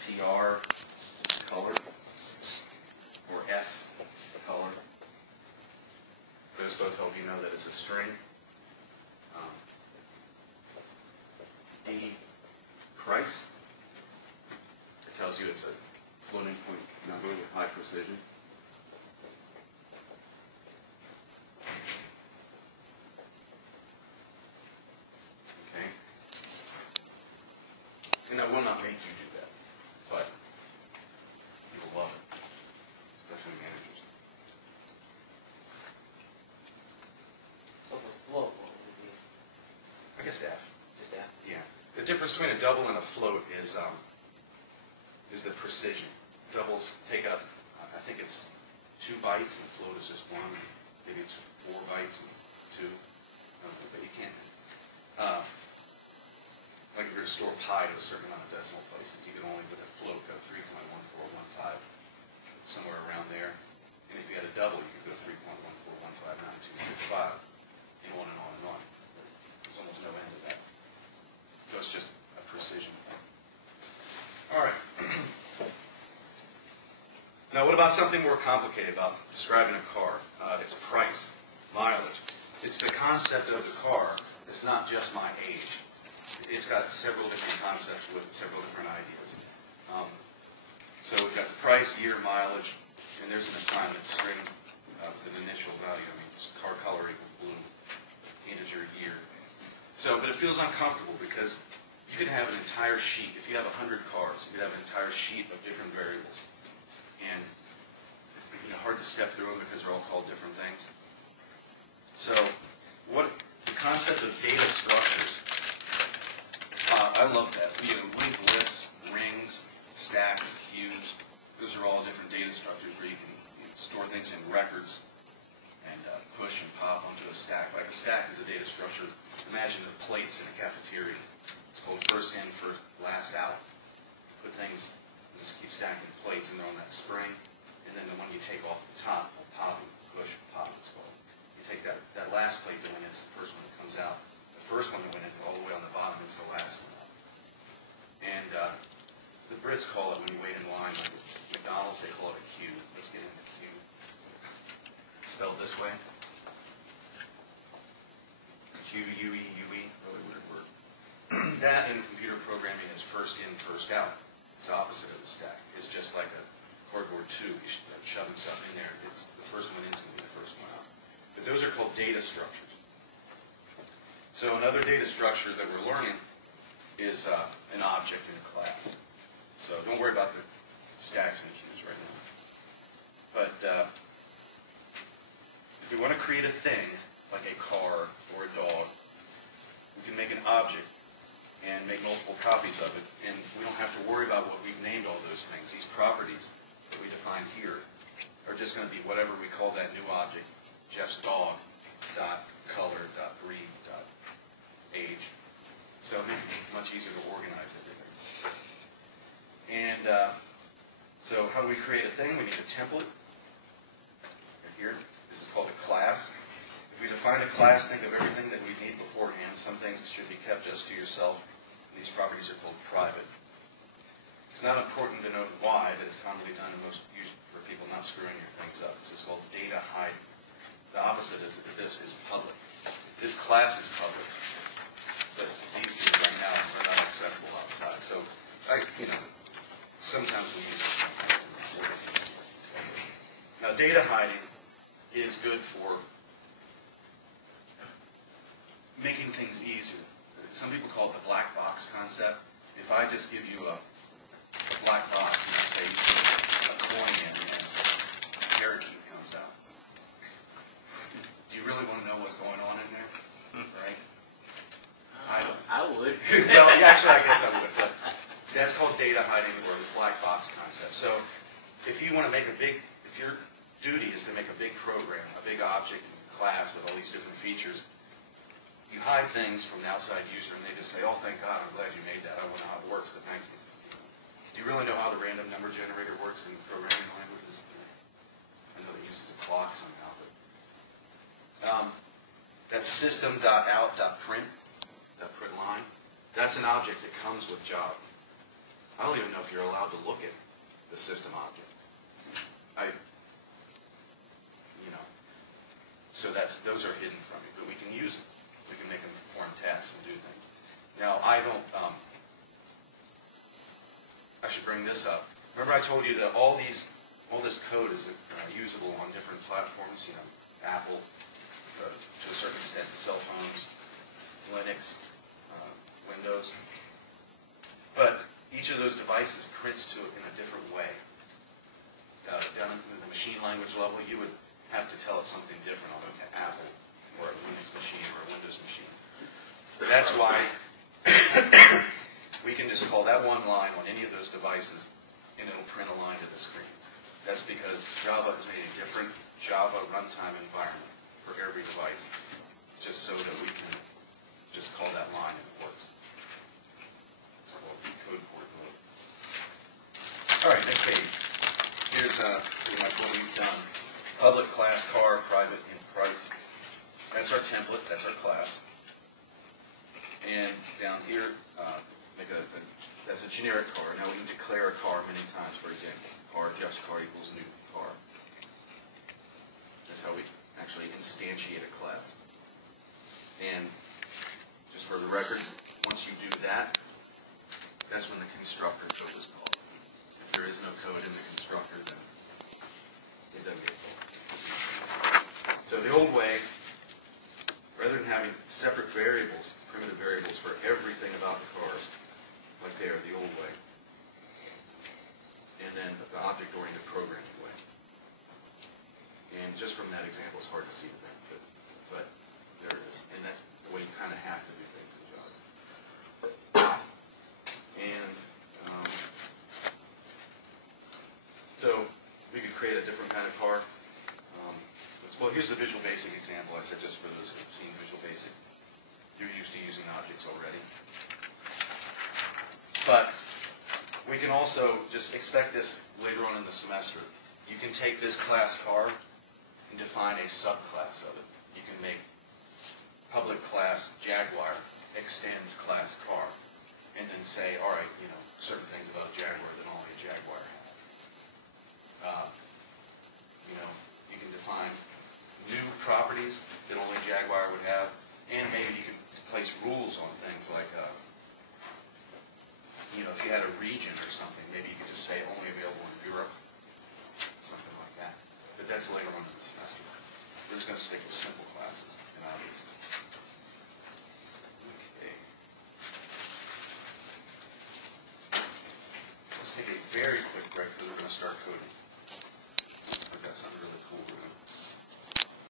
str color or s color. Those both help you know that it's a string. D price. It tells you it's a floating point number with high precision. Okay. And I will not make you do that, but you will love it, especially managers. So for float, what would it be? I guess F. Just that? Yeah. The difference between a double and a float is the precision. Doubles take up, I think it's 2 bytes, and float is just 1. Maybe it's 4 bytes and 2. But you can't. Like if you're to store pi to a certain amount of decimal places, you can only, with a float, go 3.1415, somewhere around there. And if you had a double, you could go 3.14159265, and on and on and on. There's almost no end to that. So it's just a precision thing. All right. Now, what about something more complicated about describing a car? Its price, mileage. It's the concept of the car. It's not just my age. It's got several different concepts with several different ideas. So we've got the price, year, mileage, and there's an assignment string with an initial value. I mean, it's car color equals blue, integer, year. So, but it feels uncomfortable because you could have an entire sheet. If you have 100 cars, you could have an entire sheet of different variables. And it's hard to step through them because they're all called different things. So, what the concept of data structures, I love that. Linked lists, rings, stacks, queues, those are all different data structures where you can store things in records and push and pop onto a stack. Like a stack is a data structure. Imagine the plates in a cafeteria. It's called first in, last out. Put things, just keep stacking plates, and they're on that spring. And then the one you take off the top, pop and push, pop, it's called. You take that last plate that went in, it's the first one that comes out. The first one that went in all the way on the bottom is the last one out. And the Brits call it, when you wait in line, like McDonald's, they call it a queue. Let's get in the queue. It's spelled this way. Q-U-E-U-E, really weird word. That in computer programming is first in, first out. It's the opposite of the stack. It's just like a cardboard tube. You're shoving stuff in there. It's the first one in is going to be the first one out. But those are called data structures. So another data structure that we're learning is an object in a class. So don't worry about the stacks and queues right now. But if we want to create a thing, like a car or a dog, we can make an object and make multiple copies of it, and we don't have to worry about what we've named all those things. These properties that we defined here are just going to be whatever we call that new object, Jeff's dog, dot color, dot breed, dot age. So it makes it much easier to organize everything. And so how do we create a thing? We need a template. Right here, this is called a class. If we define a class, think of everything that we need beforehand. Some things should be kept just to yourself. These properties are called private. It's not important to note why, but it's commonly done most used for people not screwing your things up. This is called data hiding. The opposite is that this is public. This class is public, but these things right now are not accessible outside. So, sometimes we use this. Now, data hiding is good for making things easier. Some people call it the black box concept. If I just give you a black box and I say you put a coin in and a parakeet comes out, do you really want to know what's going on in there? Right? I don't. I would. Well, yeah, actually, I guess I would. But that's called data hiding, or the black box concept. So if you want to make if your duty is to make a big program, a big object in class with all these different features, you hide things from the outside user, and they just say, oh, thank God, I'm glad you made that. I don't know how it works, but thank you. Do you really know how the random number generator works in programming languages? I know it uses a clock somehow. But that's system.out.println, line. That's an object that comes with Java. I don't even know if you're allowed to look at the system object. So those are hidden from you, but we can use them. We can make them perform tasks and do things. Now, I should bring this up. Remember I told you that all this code is usable on different platforms, Apple, to a certain extent, cell phones, Linux, Windows. But each of those devices prints to it in a different way. Down at the machine language level, you would have to tell it something different on an Apple or a Linux machine or a Windows machine. That's why we can just call that one line on any of those devices and it'll print a line to the screen. That's because Java has made a different Java runtime environment for every device, just so that we can just call that line and it works. It's called code port mode. All right, next page. Here's pretty much what we've done. Public class car, private and price. That's our template, that's our class. And down here, that's a generic car. Now we can declare a car many times, for example. Car, just car equals new car. That's how we actually instantiate a class. And just for the record, once you do that, that's when the constructor code is called. If there is no code in the constructor, then it doesn't get called. So the old way, rather than having separate variables, primitive variables for everything about the cars, like they are the old way, and then the object-oriented programming way. And just from that example, it's hard to see the benefit, but there it is. And that's the way you kind of have to do things in Java. And so we could create a different kind of car. Well, here's the Visual Basic example. I said just for those who've seen Visual Basic. You're used to using objects already. But we can also just expect this later on in the semester. You can take this class car and define a subclass of it. You can make public class Jaguar extends class car, and then say, all right, certain things about a Jaguar that only a Jaguar has. You can define new properties that only Jaguar would have, and maybe you can place rules on things like, if you had a region or something, maybe you could just say only available in Europe, something like that. But that's later on in the semester. We're just going to stick with simple classes and objects. Okay. Let's take a very quick break because we're going to start coding.